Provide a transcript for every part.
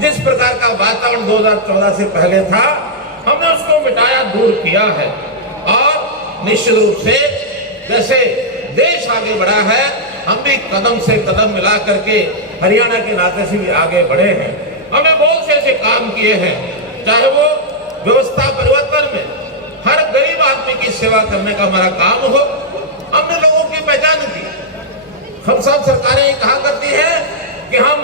जिस प्रकार का वातावरण 2014 से पहले था, हमने उसको मिटाया, दूर किया है। और निश्चित रूप से जैसे देश आगे बढ़ा है, हम भी कदम से कदम मिला करके हरियाणा के नाते से भी आगे बढ़े हैं। हमने बहुत से ऐसे काम किए हैं, चाहे वो व्यवस्था परिवर्तन में हर गरीब आदमी की सेवा करने का हमारा काम हो, हमने लोगों की पहचान की। हम सब सरकारें कहा करती है कि हम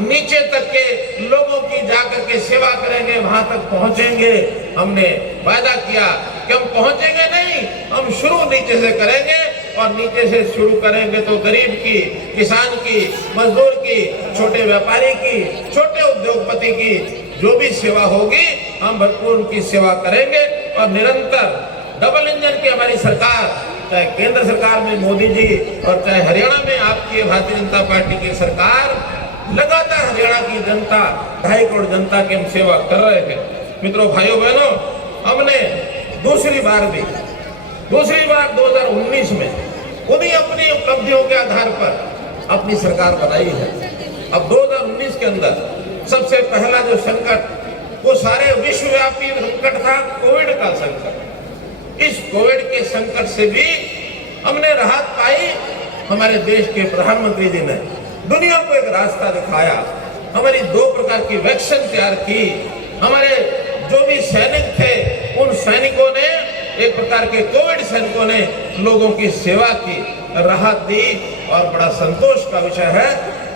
नीचे तक के लोगों की जाकर के सेवा करेंगे, वहां तक पहुंचेंगे। हमने वादा किया कि हम पहुंचेंगे नहीं, हम शुरू नीचे से करेंगे, और नीचे से शुरू करेंगे तो गरीब की, किसान की, मजदूर की, छोटे व्यापारी की, छोटे उद्योगपति की जो भी सेवा होगी, हम भरपूर उनकी सेवा करेंगे। और निरंतर डबल इंजन की हमारी सरकार, चाहे केंद्र सरकार में मोदी जी और चाहे हरियाणा में आपकी भारतीय जनता पार्टी की सरकार, लगातार हरियाणा की जनता, 2.5 करोड़ जनता की हम सेवा कर रहे हैं। मित्रों, भाइयों बहनों, हमने दूसरी बार 2019 में उन्हीं अपनी उपलब्धियों के आधार पर अपनी सरकार बनाई है। अब 2019 के अंदर सबसे पहला जो संकट, वो सारे विश्वव्यापी संकट था, कोविड का संकट। इस कोविड के संकट से भी हमने राहत पाई। हमारे देश के प्रधानमंत्री जी ने दुनिया को एक रास्ता दिखाया, हमारी 2 प्रकार की वैक्सीन तैयार की। हमारे जो भी सैनिक थे, उन सैनिकों ने, एक प्रकार के कोविड सैनिकों ने लोगों की सेवा की, राहत दी। और बड़ा संतोष का विषय है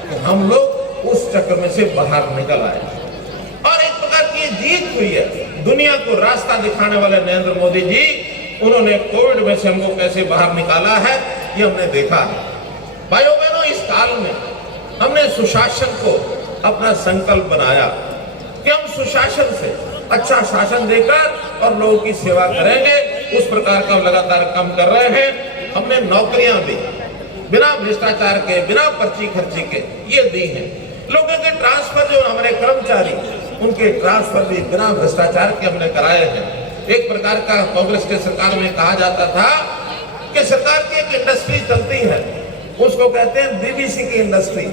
कि हम लोग उस चक्र में से बाहर निकल आए और एक प्रकार की जीत हुई है। दुनिया को रास्ता दिखाने वाले नरेंद्र मोदी जी, उन्होंने कोविड में से हमको कैसे बाहर निकाला है, ये हमने देखा है। भाइयों बहनों, इस काल में हमने सुशासन को अपना संकल्प बनाया कि हम सुशासन से अच्छा शासन देकर और लोगों की सेवा करेंगे। उस प्रकार का लगातार काम कर रहे हैं। हमने नौकरियां भी बिना भ्रष्टाचार के, बिना पर्ची खर्ची के ये दी हैं। लोगों के ट्रांसफर, जो हमारे कर्मचारी, उनके ट्रांसफर भी बिना भ्रष्टाचार के हमने कराए हैं। एक प्रकार का कांग्रेस के सरकार में कहा जाता था कि सरकार की एक इंडस्ट्री चलती है, उसको कहते हैं बीबीसी की इंडस्ट्री,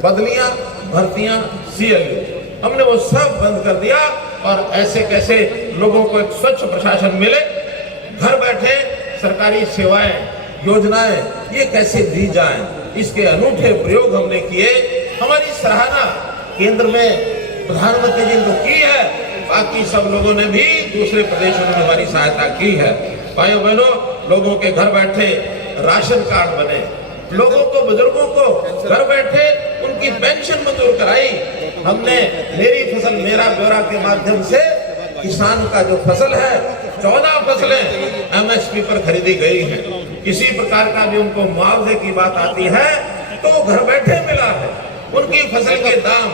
बदलियां, भर्तियां, CLU। हमने वो सब बंद कर दिया और ऐसे कैसे लोगों को एक स्वच्छ प्रशासन मिले, घर बैठे सरकारी सेवाएं, योजनाएं ये कैसे दी जाएं, इसके अनूठे प्रयोग हमने किए। हमारी सराहना केंद्र में प्रधानमंत्री जी ने की है, बाकी सब लोगों ने भी दूसरे प्रदेशों में हमारी सहायता की है। भाइयों बहनों, लोगों के घर बैठे राशन कार्ड बने, लोगों को, बुजुर्गों को घर बैठे उनकी पेंशन मंजूर कराई। हमने मेरी फसल मेरा ब्यौरा के माध्यम से किसान का जो फसल है, 14 फसलें MSP पर खरीदी गई हैं। किसी प्रकार का भी उनको मुआवजे की बात आती है तो घर बैठे मिला है। उनकी फसल के दाम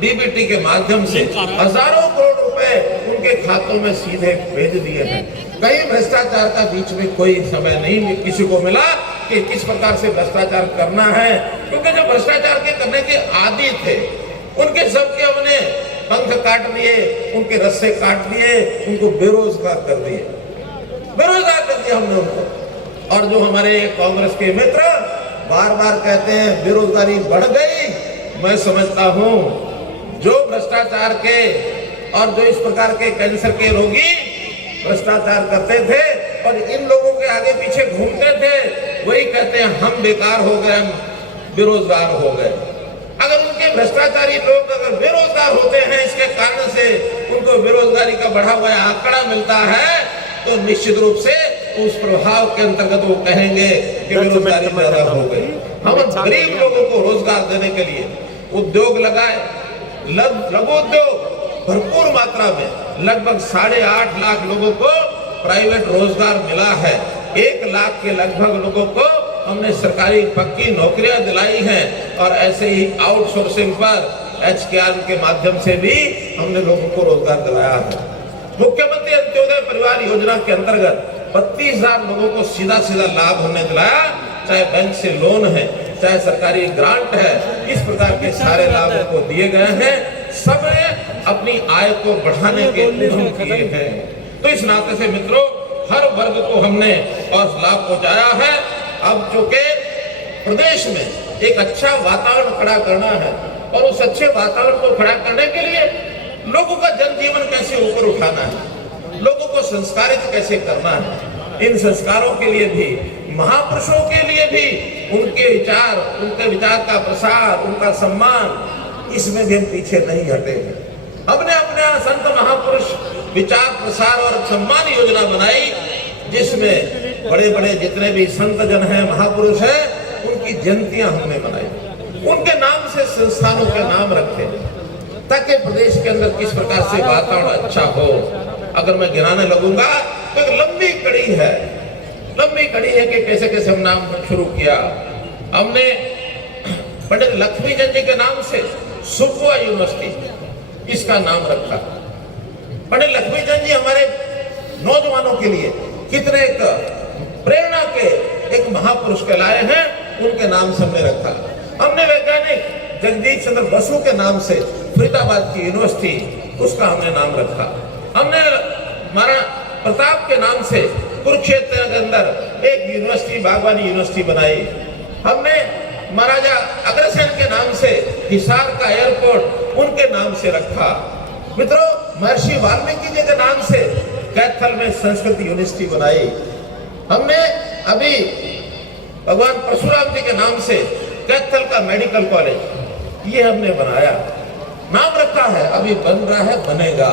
DBT के माध्यम से हजारों करोड़ रुपए उनके खातों में सीधे भेज दिए हैं। कहीं भ्रष्टाचार का बीच में कोई समय नहीं किसी को मिला कि किस प्रकार से भ्रष्टाचार करना है, क्योंकि जो भ्रष्टाचार के करने के आदी थे, उनके सबके हमने पंख काट दिए, उनके रस्से काट दिए, उनको बेरोजगार कर दिए, बेरोजगार कर दिया हमने उनको। और जो हमारे कांग्रेस के मित्र बार बार कहते हैं बेरोजगारी बढ़ गई, मैं समझता हूं जो भ्रष्टाचार के और जो इस प्रकार के कैंसर के रोगी भ्रष्टाचार करते थे और इन लोगों के आगे पीछे घूमते थे, वही कहते हैं हम बेकार हो गए, हम बेरोजगार हो गए। अगर उनके भ्रष्टाचारी लोग अगर बेरोजगार होते हैं, इसके कारण से उनको बेरोजगारी का बढ़ा हुआ आंकड़ा मिलता है, तो निश्चित रूप से उस प्रभाव के अंतर्गत वो कहेंगे कि बेरोजगारी ज्यादा हो गई। हम गरीब लोगों को रोजगार देने के लिए उद्योग लगाए, लघु उद्योग भरपूर मात्रा में, लगभग 8.5 लाख लोगों को प्राइवेट रोजगार मिला है। 1 लाख के लगभग लोगों को हमने सरकारी पक्की नौकरियां दिलाई हैं और ऐसे ही आउटसोर्सिंग पर HKR के माध्यम से भी हमने लोगों को रोजगार दिलाया है। मुख्यमंत्री अंत्योदय परिवार योजना के अंतर्गत 32,000 लोगों को सीधा सीधा लाभ हमने दिलाया, चाहे बैंक से लोन है, चाहे सरकारी ग्रांट है, इस प्रकार के सारे लाभ उनको दिए गए हैं। सबने अपनी आय को बढ़ाने के उद्यम किए हैं। तो इस नाते से मित्रों, हर वर्ग को हमने और लाभ पहुंचाया है। अब चूंकि प्रदेश में एक अच्छा वातावरण खड़ा करना है, और उस अच्छे वातावरण को खड़ा करने के लिए लोगों का जनजीवन कैसे ऊपर उठाना है, लोगों को संस्कारित कैसे करना है, इन संस्कारों के लिए भी, महापुरुषों के लिए भी उनके विचार का प्रसार, उनका सम्मान, इसमें भी हम पीछे नहीं हटे हैं। हमने अपने संत महापुरुष विचार प्रसार और सम्मान योजना बनाई, जिसमें बड़े बड़े जितने भी संत जन हैं, महापुरुष हैं, उनकी जयंतियां हमने बनाई, उनके नाम से संस्थानों के नाम रखे, ताकि प्रदेश के अंदर किस प्रकार से वातावरण अच्छा हो। अगर मैं गिनाने लगूंगा तो एक लंबी कड़ी है कि कैसे कैसे हम नाम शुरू किया। हमने पंडित लक्ष्मीचंद जी के नाम से सुबुआ यूनिवर्सिटी इसका नाम रखा। पंडित लक्ष्मीचंद जी हमारे नौजवानों के लिए कितने एक प्रेरणा के एक महापुरुष कहलाए हैं, उनके नाम से हमने रखा। हमने वैज्ञानिक जगदीश चंद्र बसु के नाम से फरीदाबाद की यूनिवर्सिटी, उसका हमने नाम रखा। हमने महाराणा प्रताप के नाम से कुरुक्षेत्र के अंदर एक यूनिवर्सिटी, बागवानी यूनिवर्सिटी बनाई। हमने महाराजा अग्रसेन के नाम से हिसार का एयरपोर्ट उनके नाम से रखा। मित्रों, महर्षि वाल्मीकि जी के नाम से कैथल में संस्कृत यूनिवर्सिटी बनाई। हमने अभी भगवान परशुराम जी के नाम से कैथल का मेडिकल कॉलेज ये हमने बनाया, नाम रखा है, अभी बन रहा है, बनेगा।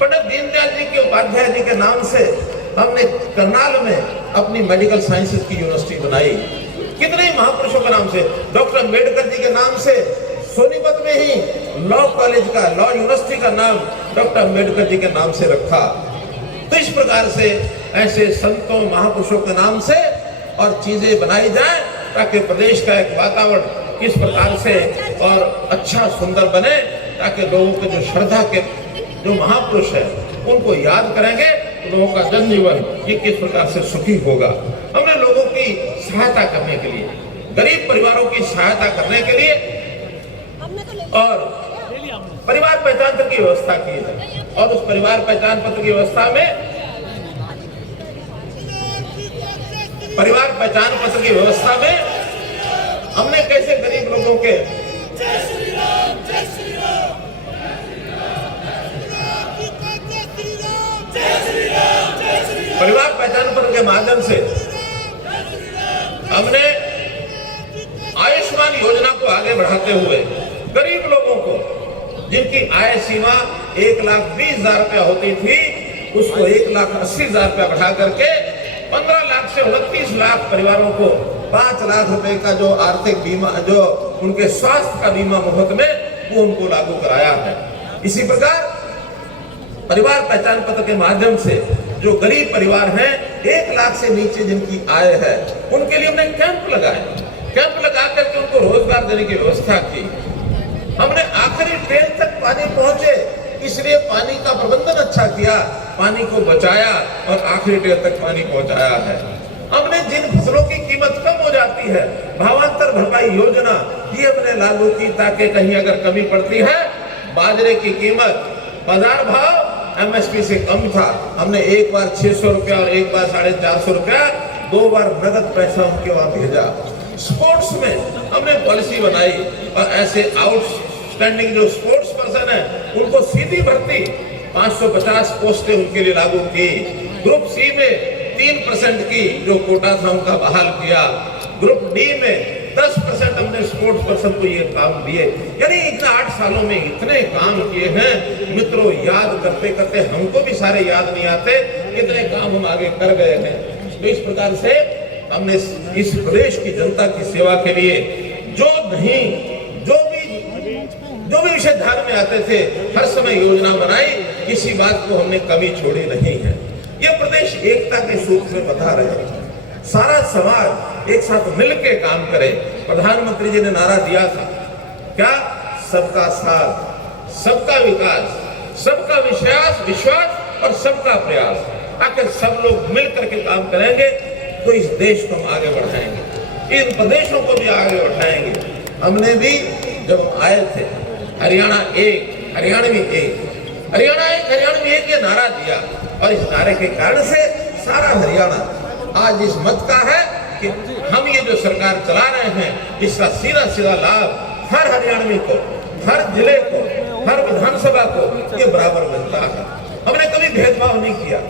पंडित दीनदयाल जी के उपाध्याय जी के नाम से हमने करनाल में अपनी मेडिकल साइंसेज की यूनिवर्सिटी बनाई। कितने ही महापुरुषों के नाम से, डॉक्टर अम्बेडकर जी के नाम से सोनीपत में ही लॉ कॉलेज का, लॉ यूनिवर्सिटी का नाम डॉक्टर अम्बेडकर जी के नाम से रखा। तो इस प्रकार से ऐसे संतों महापुरुषों के नाम से और चीजें बनाई जाए, ताकि प्रदेश का एक वातावरण किस प्रकार से और अच्छा सुंदर बने, ताकि लोगों के जो श्रद्धा के जो महापुरुष है उनको याद करेंगे तो लोगों का जनजीवन ये किस प्रकार से सुखी होगा। हमने लोगों की सहायता करने के लिए, गरीब परिवारों की सहायता करने के लिए और परिवार पहचान पत्र की व्यवस्था की है। और उस परिवार पहचान पत्र की व्यवस्था में हमने कैसे गरीब लोगों के परिवार पहचान पत्र के माध्यम से हमने आयुष्मान योजना को आगे बढ़ाते हुए गरीब लोगों को, जिनकी आय सीमा 1,20,000 रुपया होती थी, उसको 1,80,000 रुपया बढ़ा करके 15 लाख से 29 लाख परिवारों को 5 लाख रुपए का जो आर्थिक बीमा, जो उनके स्वास्थ्य का बीमा मुफ्त में, वो उनको लागू कराया है। इसी प्रकार परिवार पहचान पत्र के माध्यम से जो गरीब परिवार हैं, 1 लाख से नीचे जिनकी आय है, उनके लिए हमने कैंप लगाए। कैंप लगा करके उनको रोजगार देने की व्यवस्था की। हमने आखिरी ट्रेन तक पानी पहुंचे, इसलिए पानी का प्रबंधन अच्छा किया, पानी को बचाया और आखिरी ट्रेन तक पानी पहुंचाया है। हमने जिन फसलों की कीमत कम हो जाती है, भावांतर भरपाई योजना ये हमने लागू की, ताकि कहीं अगर कमी पड़ती है, बाजरे की कीमत बाजार भाव एमएसपी से कम था, हमने एक बार 600 रुपया और एक बार 450 रुपया, 2 बार नगद पैसा उनके वहां भेजा। स्पोर्ट्स में हमने पॉलिसी बनाई और ऐसे आउटस्टैंडिंग जो स्पोर्ट्स पर्सन है उनको सीधी भर्ती 550 पोस्टें उनके लिए लागू की। ग्रुप सी में 3% की जो कोटा था उनका बहाल किया। ग्रुप डी में 10% हमने स्पोर्ट्स पर्सन को ये काम दिए। यानी इन 8 सालों में इतने काम किए हैं मित्रों, याद करते करते हमको भी सारे याद नहीं आते, कितने काम हम आगे कर गए हैं। तो इस प्रकार से हमने इस प्रदेश की जनता की सेवा के लिए जो भी विषय ध्यान में आते थे, हर समय योजना बनाई, किसी बात को हमने कभी छोड़ी नहीं है। यह प्रदेश एकता के सूत्र में बंधा रहे, सारा समाज एक साथ मिलकर काम करे। प्रधानमंत्री जी ने नारा दिया था, क्या? सबका साथ, सबका विकास, सबका विश्वास और सबका प्रयास। आखिर सब लोग मिलकर के काम करेंगे तो इस देश को हम आगे बढ़ाएंगे, इन प्रदेशों को भी आगे बढ़ाएंगे। हमने भी जब आए थे हरियाणा एक, हरियाणवी एक ये नारा दिया, और इस नारे के कारण से सारा हरियाणा आज इस मत का है कि हम ये जो सरकार चला रहे हैं, इसका सीधा सीधा लाभ हर हरियाणवी को, हर जिले को, हर विधानसभा को ये बराबर मिलता है। हमने कभी भेदभाव नहीं किया।